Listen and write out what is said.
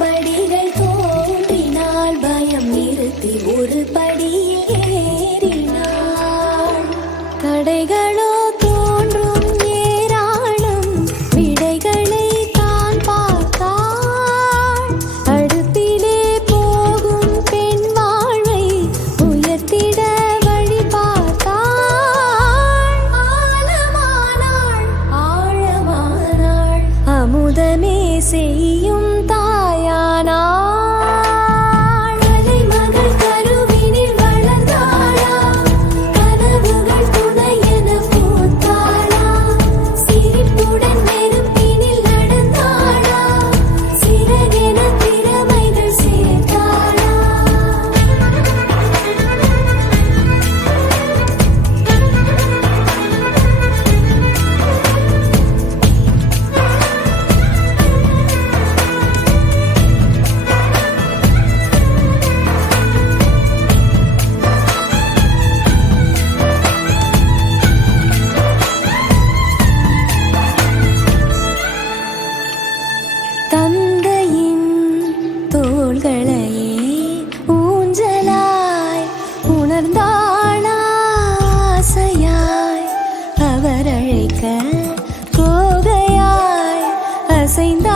படிகள் தோன்றினால் பயம் நிறுத்தி ஒரு படியில் ஏறினாள். தடைகளோ தோன்றும் ஏராளம், விடைகளை தான் பார்த்தாள். அடுப்பிலே போகும் பெண் வாழ்வை உயர்த்திட வழி பார்த்தாள். ஆழமானாள் ஆழமானாள், அமுதமே செய்யும் தாயானாள். கலைமகள் கருவினில் வளர்ந்தாளா, கனவுகள் துணையென பூத்தாளா. சிரிப்புடன் நெருப்பினில் நடந்தாளா, சிறகென திறமைகள் சேர்த்தாளா. தந்தையின் தோள்களையே ஊஞ்சலாய் உணர்ந்தாளாசையாய், அவர் அழைக்க கோகையாய் அசைந்த